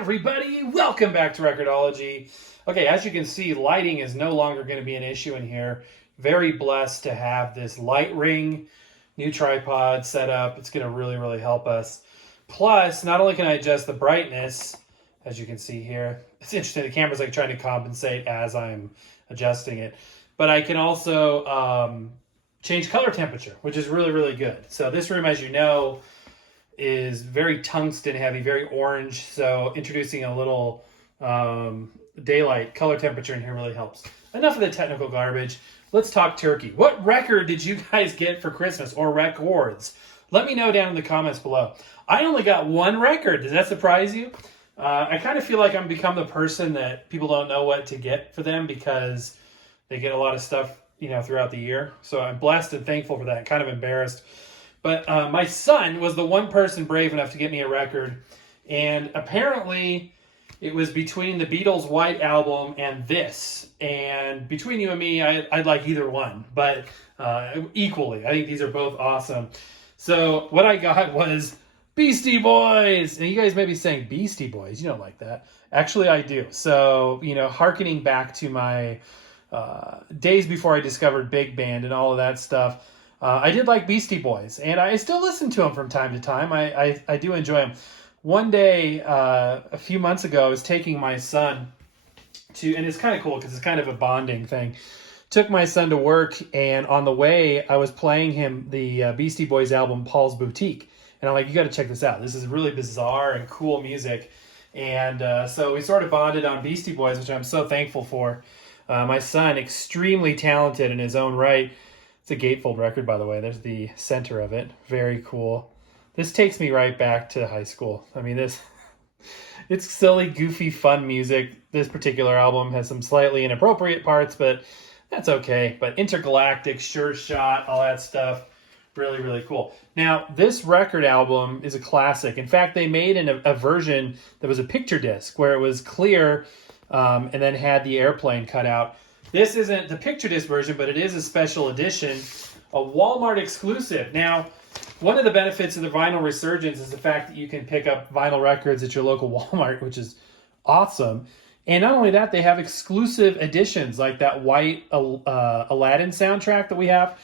everybody, welcome back to Record-ology. Okay, as you can see, lighting is no longer going to be an issue in here. Very blessed to have this light ring, new tripod set up. It's going to really help us. Plus, not only can I adjust the brightness, as you can see here, it's interesting, the camera's like trying to compensate as I'm adjusting it, but I can also change color temperature, which is really good. So this room, as you know, is very tungsten heavy, very orange. So introducing a little daylight color temperature in here really helps. Enough of the technical garbage. Let's talk turkey. What record did you guys get for Christmas, or records? Let me know down in the comments below. I only got one record. Does that surprise you? I kind of feel like I'm become the person that people don't know what to get for them because they get a lot of stuff, throughout the year. So I'm blessed and thankful for that. Kind of embarrassed. But my son was the one person brave enough to get me a record. And apparently it was between the Beatles' White Album and this. And between you and me, I'd like either one. But equally, I think these are both awesome. So what I got was Beastie Boys. And you guys may be saying, Beastie Boys? You don't like that. Actually, I do. So, hearkening back to my days before I discovered big band and all of that stuff, I did like Beastie Boys, and I still listen to them from time to time. I do enjoy them. One day, a few months ago, I was taking my son to, and it's kind of cool because it's kind of a bonding thing. Took my son to work, and on the way, I was playing him the Beastie Boys album, Paul's Boutique. And I'm like, you got to check this out. This is really bizarre and cool music. And so we sort of bonded on Beastie Boys, which I'm so thankful for. My son, extremely talented in his own right. It's a gatefold record, by the way. There's the center of it. Very cool. This takes me right back to high school. I mean, it's silly, goofy, fun music. This particular album has some slightly inappropriate parts, but that's okay. But Intergalactic, Sure Shot, all that stuff, really cool. Now, this record album is a classic. In fact, they made a version that was a picture disc where it was clear and then had the airplane cut out. This isn't the picture disc version, but it is a special edition, a Wal-Mart exclusive. Now, one of the benefits of the vinyl resurgence is the fact that you can pick up vinyl records at your local Walmart, which is awesome. And not only that, they have exclusive editions like that white Aladdin soundtrack that we have.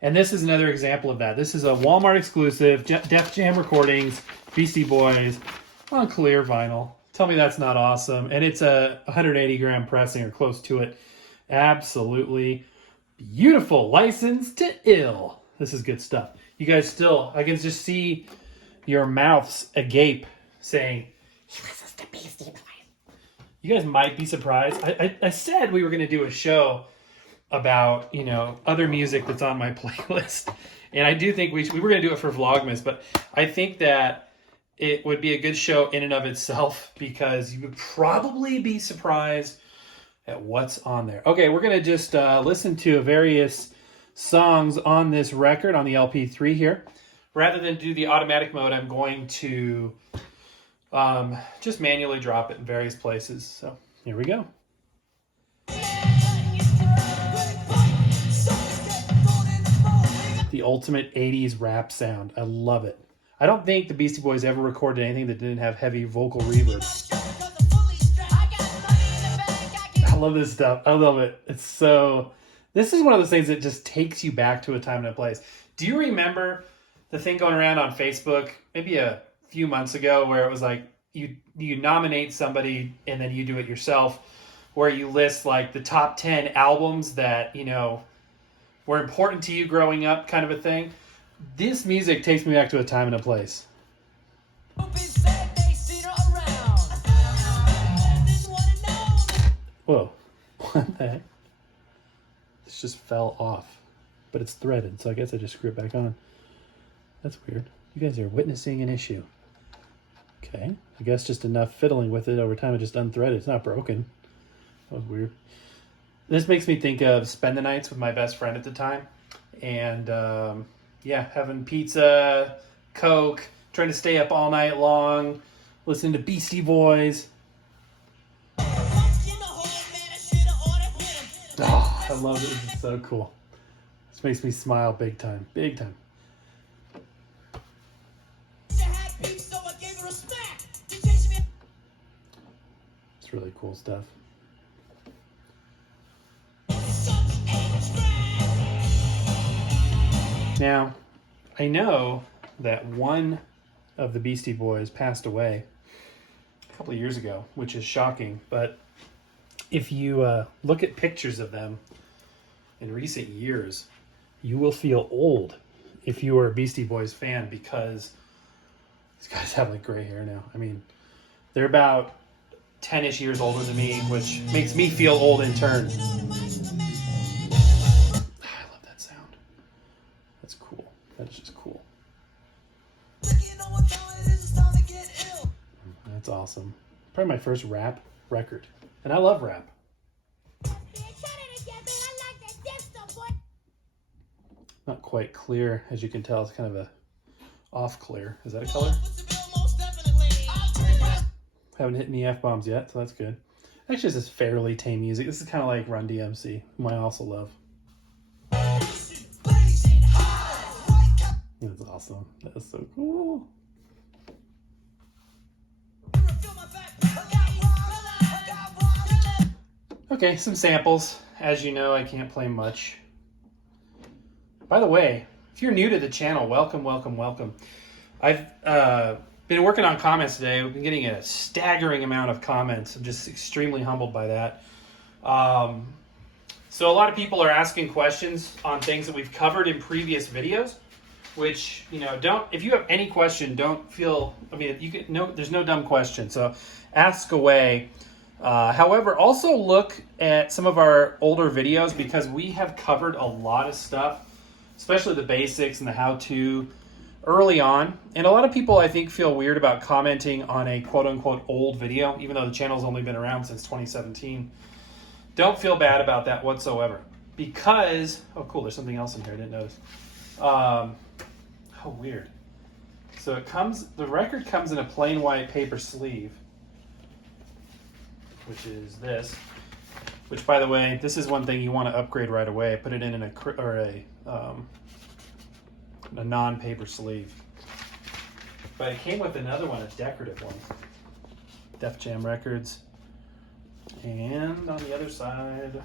And this is another example of that. This is a Walmart exclusive, Def Jam Recordings, Beastie Boys, on clear vinyl. Tell me that's not awesome. And it's a 180 gram pressing or close to it. Absolutely beautiful. Licensed to ill. This is good stuff. You guys still, I can just see your mouths agape saying, he listens to Beastie Boys. You guys might be surprised. I said we were going to do a show about, other music that's on my playlist. And I do think we were going to do it for Vlogmas, but I think that it would be a good show in and of itself because you would probably be surprised at what's on there. Okay, we're going to just listen to various songs on this record, on the LP3 here. Rather than do the automatic mode, I'm going to just manually drop it in various places. So here we go. The ultimate 80s rap sound. I love it. I don't think the Beastie Boys ever recorded anything that didn't have heavy vocal reverb. I love this stuff. I love it. It's so... This is one of those things that just takes you back to a time and a place. Do you remember the thing going around on Facebook maybe a few months ago where it was like you nominate somebody and then you do it yourself, where you list like the top 10 albums that, were important to you growing up, kind of a thing? This music takes me back to a time and a place. Whoa. What the heck? This just fell off. But it's threaded, so I guess I just screw it back on. That's weird. You guys are witnessing an issue. Okay. I guess just enough fiddling with it over time, it just unthreaded. It's not broken. That was weird. This makes me think of spend the nights with my best friend at the time. And, having pizza, Coke, trying to stay up all night long, listening to Beastie Boys. Oh, I love it. This is so cool. This makes me smile big time. Big time. It's really cool stuff. Now, I know that one of the Beastie Boys passed away a couple of years ago, which is shocking. But if you look at pictures of them in recent years, you will feel old if you are a Beastie Boys fan, because these guys have like gray hair now. I mean, they're about 10-ish years older than me, which makes me feel old in turn. I love that sound. That's cool. That is just cool. That's awesome. Probably my first rap record. And I love rap. Not quite clear, as you can tell. It's kind of a off clear. Is that a color? Haven't hit any F-bombs yet, so that's good. Actually, this is fairly tame music. This is kind of like Run DMC, whom I also love. That's awesome. That is so cool. Okay, some samples. As you know, I can't play much. By the way, if you're new to the channel, welcome, welcome, welcome. I've been working on comments today. We've been getting a staggering amount of comments. I'm just extremely humbled by that. So a lot of people are asking questions on things that we've covered in previous videos, which, you know, if you have any question, don't feel, I mean, there's no dumb question. So ask away. However, also look at some of our older videos, because we have covered a lot of stuff, especially the basics and the how-to early on. And a lot of people, I think, feel weird about commenting on a quote-unquote old video, even though the channel's only been around since 2017. Don't feel bad about that whatsoever, because, oh cool, there's something else in here I didn't notice. Oh, weird. So the record comes in a plain white paper sleeve, which is this. Which, by the way, this is one thing you want to upgrade right away. Put it in a non-paper sleeve. But it came with another one, a decorative one. Def Jam Records. And on the other side,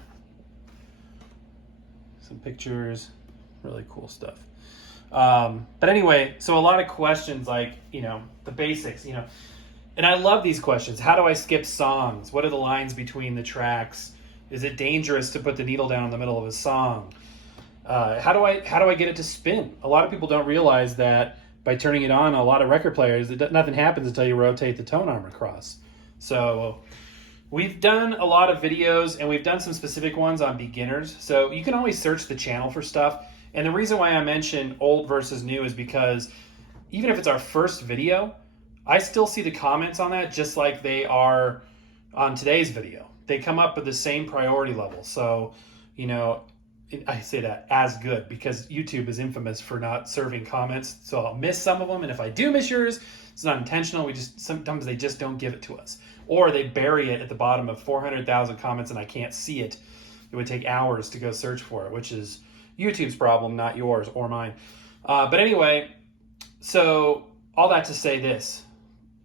some pictures. Really cool stuff. But anyway, so a lot of questions like, you know, the basics, you know. And I love these questions. How do I skip songs? What are the lines between the tracks? Is it dangerous to put the needle down in the middle of a song? How do I get it to spin? A lot of people don't realize that by turning it on a lot of record players, nothing happens until you rotate the tone arm across. So we've done a lot of videos, and we've done some specific ones on beginners. So you can always search the channel for stuff. And the reason why I mention old versus new is because even if it's our first video, I still see the comments on that just like they are on today's video. They come up with the same priority level. So, you know, I say that as good because YouTube is infamous for not serving comments. So I'll miss some of them. And if I do miss yours, it's not intentional. Sometimes they just don't give it to us. Or they bury it at the bottom of 400,000 comments and I can't see it. It would take hours to go search for it, which is YouTube's problem, not yours or mine. But anyway, so all that to say this.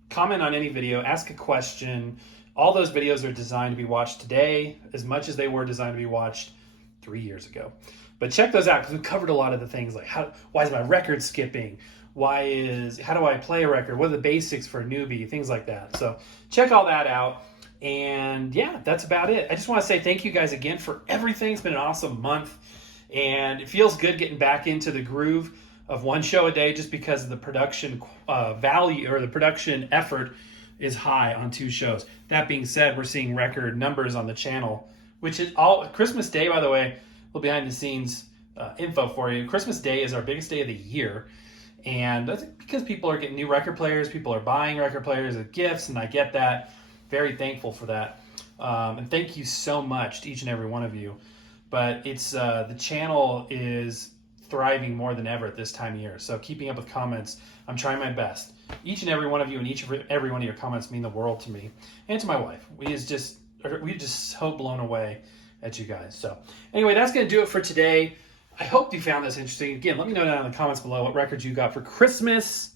Comment on any video, ask a question. All those videos are designed to be watched today as much as they were designed to be watched 3 years ago. But check those out because we covered a lot of the things like why is my record skipping? How do I play a record? What are the basics for a newbie? Things like that. So check all that out. And yeah, that's about it. I just want to say thank you guys again for everything. It's been an awesome month. And it feels good getting back into the groove of one show a day just because the production value or the production effort is high on 2 shows. That being said, we're seeing record numbers on the channel, which is all Christmas Day, by the way, a little behind the scenes info for you. Christmas Day is our biggest day of the year. And that's because people are getting new record players. People are buying record players as gifts, and I get that. Very thankful for that. And thank you so much to each and every one of you. But it's the channel is thriving more than ever at this time of year. So keeping up with comments, I'm trying my best. Each and every one of you and every one of your comments mean the world to me and to my wife. We're just so blown away at you guys. So anyway, that's going to do it for today. I hope you found this interesting. Again, let me know down in the comments below what records you got for Christmas.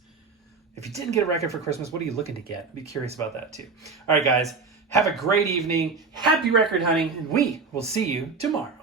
If you didn't get a record for Christmas, what are you looking to get? I'd be curious about that too. All right, guys. Have a great evening. Happy record hunting, and we will see you tomorrow.